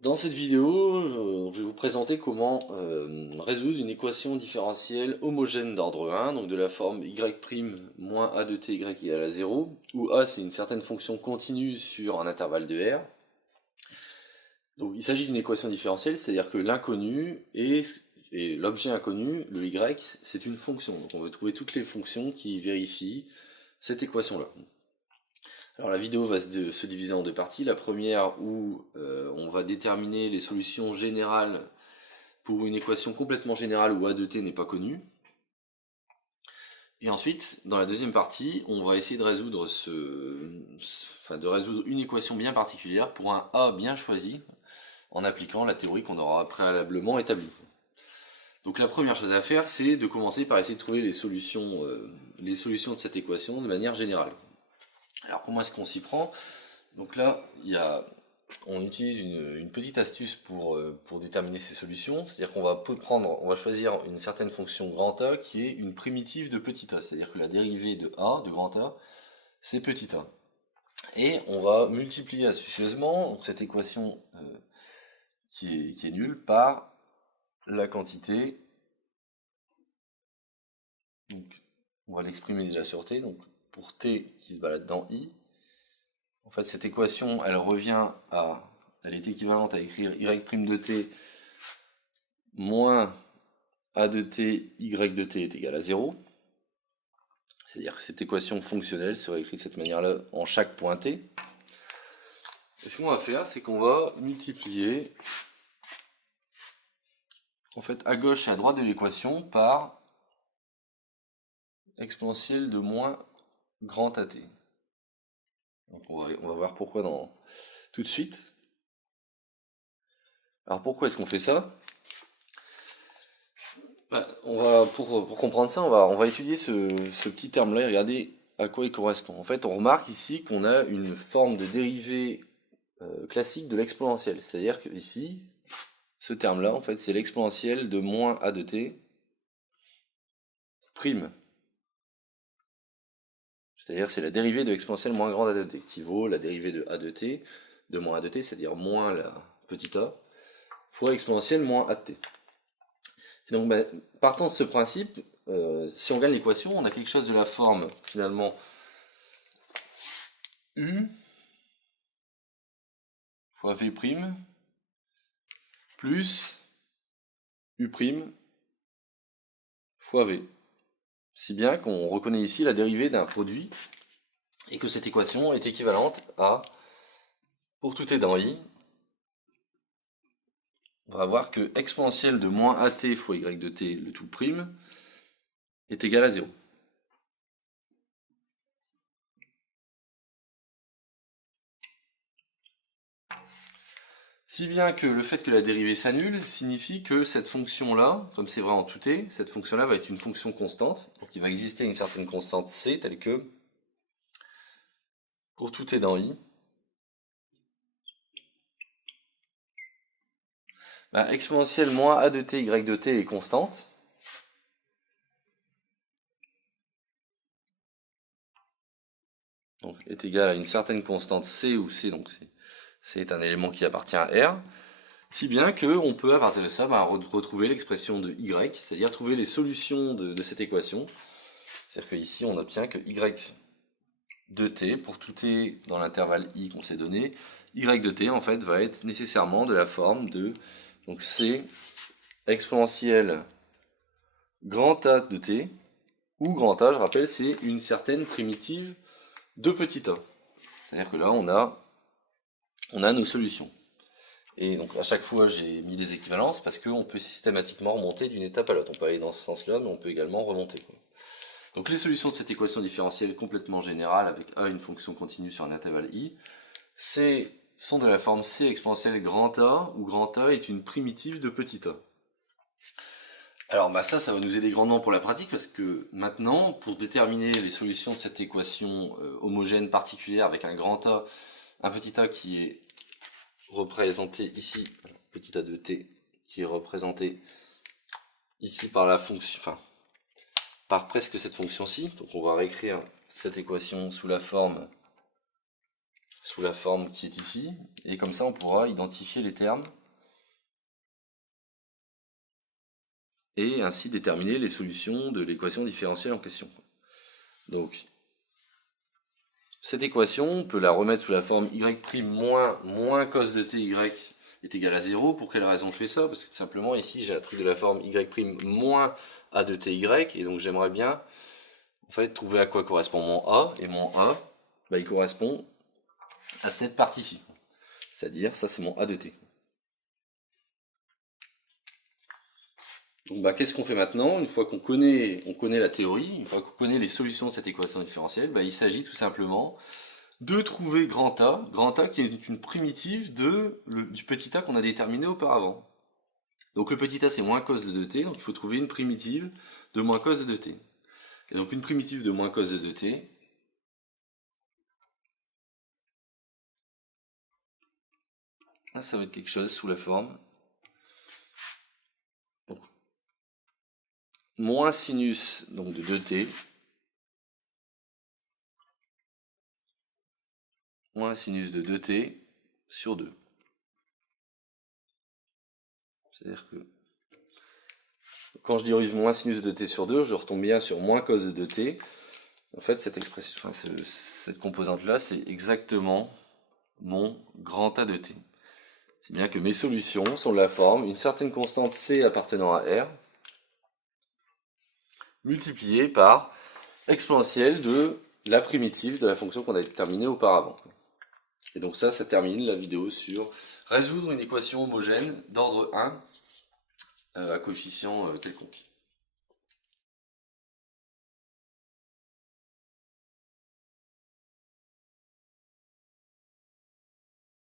Dans cette vidéo, je vais vous présenter comment résoudre une équation différentielle homogène d'ordre 1, donc de la forme y' moins a de t y égale à 0, où a c'est une certaine fonction continue sur un intervalle de R. Donc il s'agit d'une équation différentielle, c'est-à-dire que l'inconnu et l'objet inconnu, le y, c'est une fonction. Donc on veut trouver toutes les fonctions qui vérifient cette équation-là. Alors la vidéo va se diviser en deux parties. La première où on va déterminer les solutions générales pour une équation complètement générale où a de t n'est pas connu. Et ensuite, dans la deuxième partie, on va essayer de résoudre une équation bien particulière pour un a bien choisi en appliquant la théorie qu'on aura préalablement établie. Donc la première chose à faire, c'est de commencer par essayer de trouver les solutions de cette équation de manière générale. Alors comment est-ce qu'on s'y prend? Donc là, on utilise une petite astuce pour déterminer ces solutions, c'est-à-dire on va choisir une certaine fonction grand A qui est une primitive de petit a, c'est-à-dire que la dérivée de A, de grand A, c'est petit a. Et on va multiplier astucieusement donc cette équation qui est nulle par la quantité. Donc on va l'exprimer déjà sur t, donc pour t qui se balade dans i. En fait, cette équation, elle est équivalente à écrire y' de t moins a de t, y de t est égal à 0. C'est-à-dire que cette équation fonctionnelle serait écrite de cette manière-là en chaque point t. Et ce qu'on va faire, c'est qu'on va multiplier, en fait, à gauche et à droite de l'équation par exponentielle de moins grand at. Donc on va voir pourquoi tout de suite. Alors pourquoi est-ce qu'on fait ça? Pour comprendre ça, on va étudier ce petit terme-là et regarder à quoi il correspond. En fait, on remarque ici qu'on a une forme de dérivée classique de l'exponentielle. C'est-à-dire que ici, ce terme-là, en fait, c'est l'exponentielle de moins a de t prime. C'est-à-dire c'est la dérivée de l'exponentielle moins grande a de t, qui vaut la dérivée de a de t, de moins a de t, c'est-à-dire moins la petite a, fois exponentielle moins a de t. Et donc, partant de ce principe, si on gagne l'équation, on a quelque chose de la forme, finalement, u fois v' plus u' fois v. Si bien qu'on reconnaît ici la dérivée d'un produit et que cette équation est équivalente à, pour tout t dans i, on va voir que exponentielle de moins at fois y de t, le tout prime, est égal à 0. Si bien que le fait que la dérivée s'annule signifie que cette fonction-là, comme c'est vrai en tout t, cette fonction-là va être une fonction constante. Donc il va exister une certaine constante c telle que, pour tout t dans i, exponentielle moins a de t, y de t est constante. Donc est égale à une certaine constante c, où c, donc c est un élément qui appartient à R. Si bien qu'on peut, à partir de ça, retrouver l'expression de y, c'est-à-dire trouver les solutions de cette équation. C'est-à-dire qu'ici, on obtient que y de t, pour tout t dans l'intervalle i qu'on s'est donné, y de t, en fait, va être nécessairement de la forme de donc c exponentielle grand A de t, où grand A, je rappelle, c'est une certaine primitive de petit a. C'est-à-dire que là, on a nos solutions. Et donc à chaque fois j'ai mis des équivalences parce qu'on peut systématiquement remonter d'une étape à l'autre. On peut aller dans ce sens-là, mais on peut également remonter. Donc les solutions de cette équation différentielle complètement générale avec a une fonction continue sur un intervalle i, sont de la forme c exponentielle grand A, où grand A est une primitive de petit a. Alors ça va nous aider grandement pour la pratique parce que maintenant, pour déterminer les solutions de cette équation homogène particulière avec un grand A, un petit a qui est représenté ici, petit a de t, qui est représenté ici par la fonction, par presque cette fonction-ci. Donc on va réécrire cette équation sous la forme sous la forme qui est ici, et comme ça on pourra identifier les termes et ainsi déterminer les solutions de l'équation différentielle en question. Donc, cette équation, on peut la remettre sous la forme y' moins cos de ty est égal à 0. Pour quelle raison je fais ça? Parce que tout simplement ici j'ai un truc de la forme y' moins a de ty, et donc j'aimerais bien en fait trouver à quoi correspond mon a, et mon a, bah, il correspond à cette partie-ci. C'est-à-dire, ça c'est mon a de t. Donc bah, qu'est-ce qu'on fait maintenant? Une fois qu'on connaît, la théorie, une fois qu'on connaît les solutions de cette équation différentielle, bah, il s'agit tout simplement de trouver grand A qui est une primitive du petit a qu'on a déterminé auparavant. Donc le petit a c'est moins cos de 2t, donc il faut trouver une primitive de moins cos de 2t. Et donc une primitive de moins cos de 2t, ça va être quelque chose sous la forme donc, moins sinus donc de 2t moins sinus de 2t sur 2. C'est-à-dire que quand je dirige moins sinus de 2t sur 2, je retombe bien sur moins cos de 2t. En fait, cette expression, enfin, cette composante-là, c'est exactement mon grand A de t. C'est bien que mes solutions sont de la forme une certaine constante C appartenant à R multipliée par exponentielle de la primitive de la fonction qu'on a déterminée auparavant. Et donc ça termine la vidéo sur résoudre une équation homogène d'ordre 1 à coefficient quelconque.